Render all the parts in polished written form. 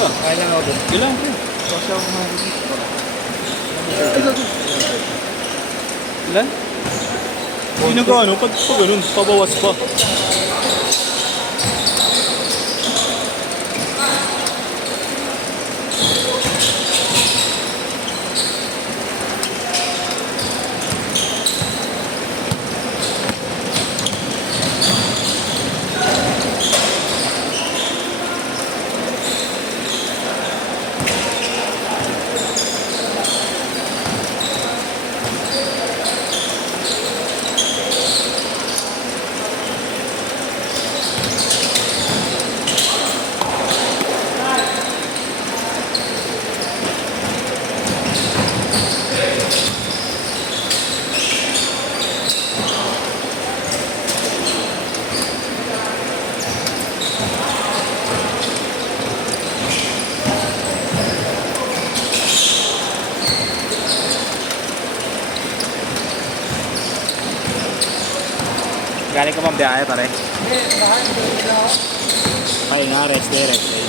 ba? Kaya lang ako. Ilan pre? Kasi ako kumain. Ilan? Hindi nag-ano, pag ganun, pabawas pa. Galing ka bang biyahe pare? Pahinga, rest day, rest day.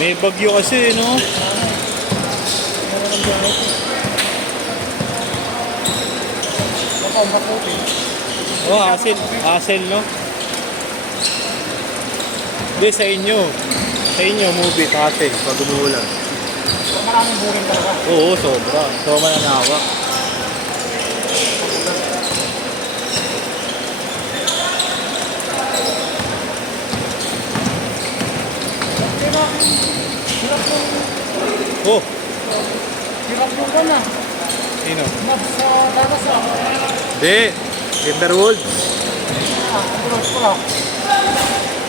May bagyo kasi, no? Oh, hassle, no? Hindi, sa inyo. Sa inyo, movie, hassle, pag umuulan. Maraming burin talaga. Oo, sobra. So, mananawa. Oh, Hirap yung ka na. sino? Nabs sa dagas ah. Hindi, Timberwolves. Ang ko lang.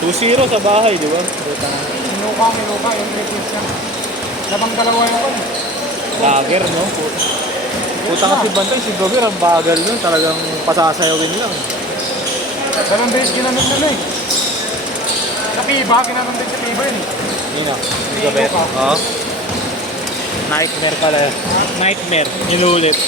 2-0 sa bahay, di ba? Minuka yung 3 teams niya. Labang dalawa yung kan. Lager, no? Puta kasi bantay, si Gobir, ang bagal nun. Talagang pasasayawin lang. Dalawang base ginamit nila eh. Sa Piba, ginamit din sa Piba yun eh. Yun na, si Gobir. Oo. Nightmare pala. Nightmare. Inulit.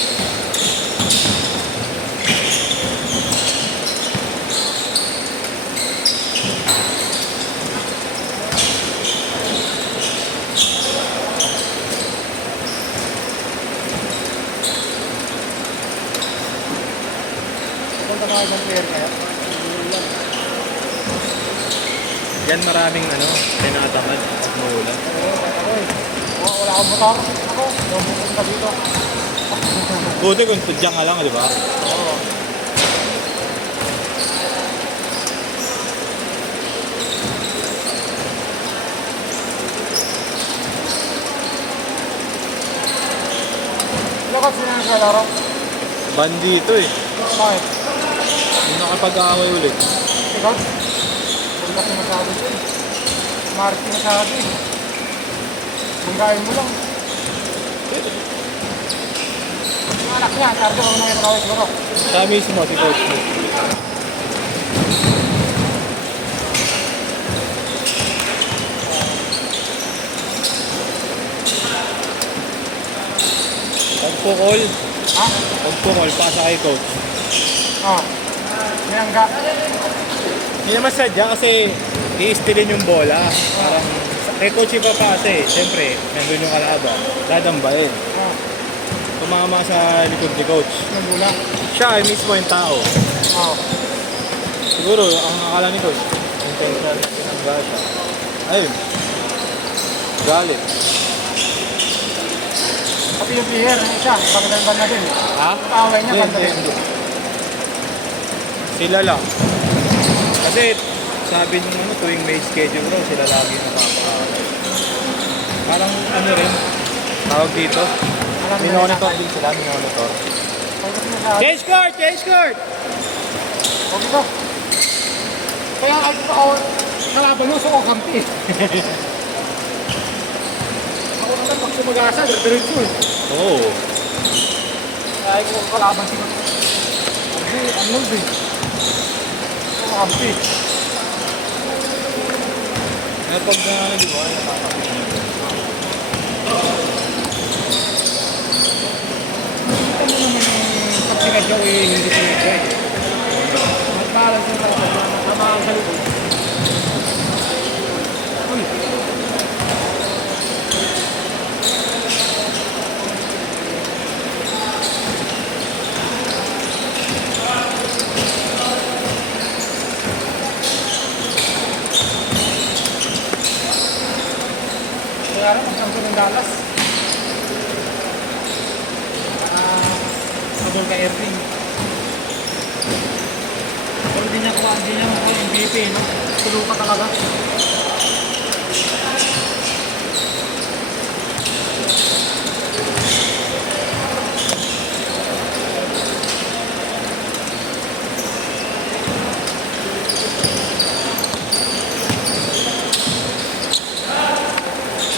Punta na kayo ng player kaya. Yan maraming tinatamad at maulan. Wala akong motor. Ako, pumunta dito. Buti kung tudyang nga lang, di ba? Oo. Lakas sila naglalaro. Bandito eh. Bakit? Hindi nakapag-aaway ulit. Ikaw? Wala kasi masabi ko eh. Marty masabi eh. Hanggain mo lang. Yung anak niya, sardo ako nang itanawin siguro. Sa mismo si Coach mo. Pagpukol, Ha? pagpukol, pasa kay Coach. Oh. May angga. Hindi naman sadya kasi i-stealin yung bola. Parang kay Coach Iba pa kasi, siyempre, nandun yung kalaban. Dadambahin. Oh. Tumama sa likod ni Coach. Nagula. Siya ay mismo yung tao. Oh. Siguro, ang akala ni Coach, intentional na tinanggal siya. Ayun. Galit. Pati yung player, ano siya, bagdan na din. Ha? Kaaway niya, banda din. Hindi. Sila lang. Kasi sabi nung ano, tuwing may schedule raw, sila lagi nakakaaral. Parang ano rin, tawag dito. Minonitor din sila, minonitor. Change court! Change court! Okay to. Kaya ako, kalaban mo, so ako kampi. Ako naman, pag sumagasa, diretso eh. Oo. Kaya ko kalaban si Kampi. Ano din? Ako kampi. Pero pag ano, di ba, nakakapit niyo. Ano naman yung pag sinadyaw eh, hindi sinadyaw eh. Mag-balance yung kalaban na nakamaan sa likod. Uy. Kaya rin, magkampi ng Dallas. Sabol ka Irving. Pero hindi niya makuha MVP, no? Tulo ka talaga.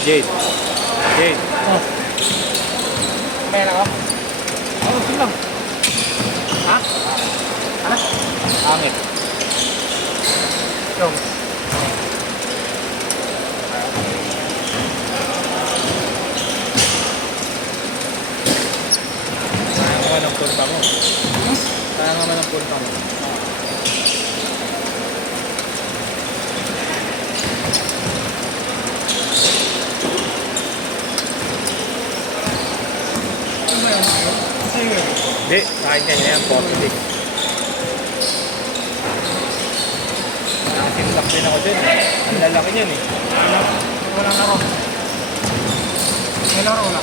Jade. Jade. Oh. May lang ako. Oo, sige lang. Ha? Ano? Angit. Yung. Kaya naman ang punta mo. Kaya naman ang punta mo. Ano ba yun? Sa'yo yun. Hindi, sa akin kanya yan, positive. Nakasimlak din ako dyan. Ang lalaki niyan eh. Wala laro. May laro wala.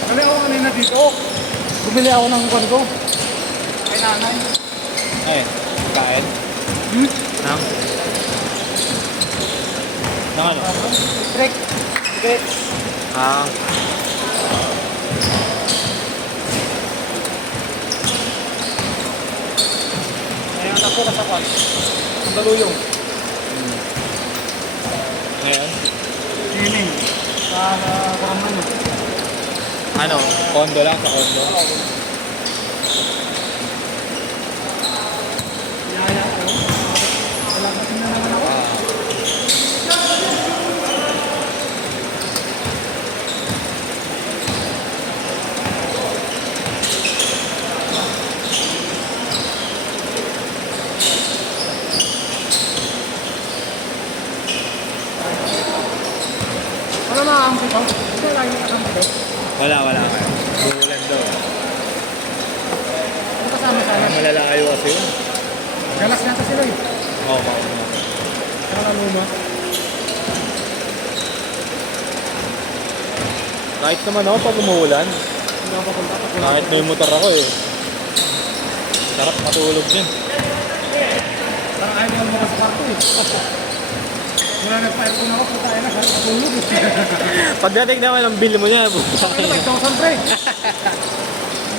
Kami ako kanina dito. Bumili ako ng kwan ko. Kay nanay. Ayun, kain. Nang? Nang ano? Trek. Trek. Ah. Ngayon ako nasa kwan. Ang daluyong. Ngayon? Cleaning. Sa Karaman. Ano? Kondo lang sa kondo? Yaya ko. Wala kasi na naman ako. Ah. Wala maaampi ko. Wala lagi nakakampi ko. Wala. Bulan daw. Ano kasama sa akin? Malalayo kasi yun. Galas na sila eh. Oo. Wala luma. Kahit naman ako pag umuulan, Hindi ako papunta. kahit may motor ako eh. Sarap matulog dyan. Parang ayaw mo mga sa kwarto eh. Mula nag-fire ko na ako, puta na, sarap matulog eh. Pagdating naman ang bill mo niya, Ano, 5,000 pre.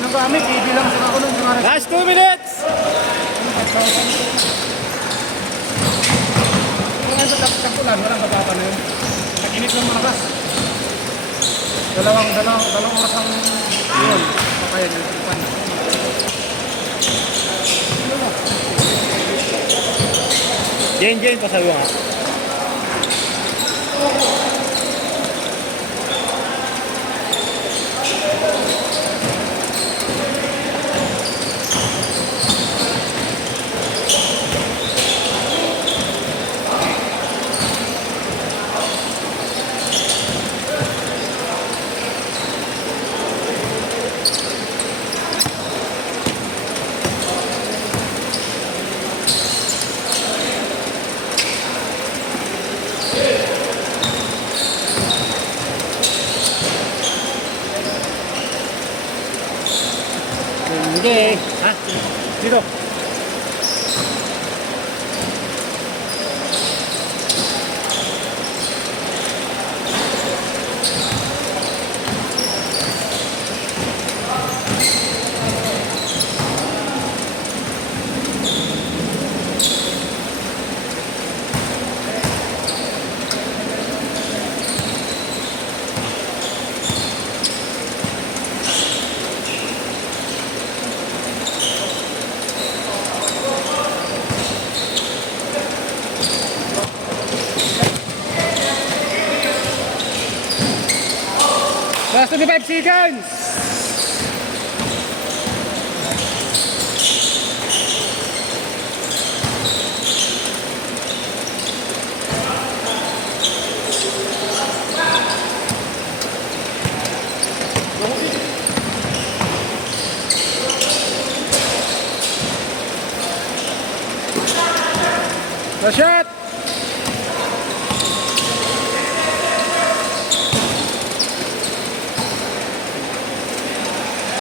Anong gamit, ibilang sa ako nung mga last 2 minutes! 5,000. Kung ano sa tapulan, walang bababa na yun. Nag-init ng malakas. Dalawang oras ang yun. Kaya yung ipan. Jen, pasabi nga. Dito. Last 25 seconds. That's right.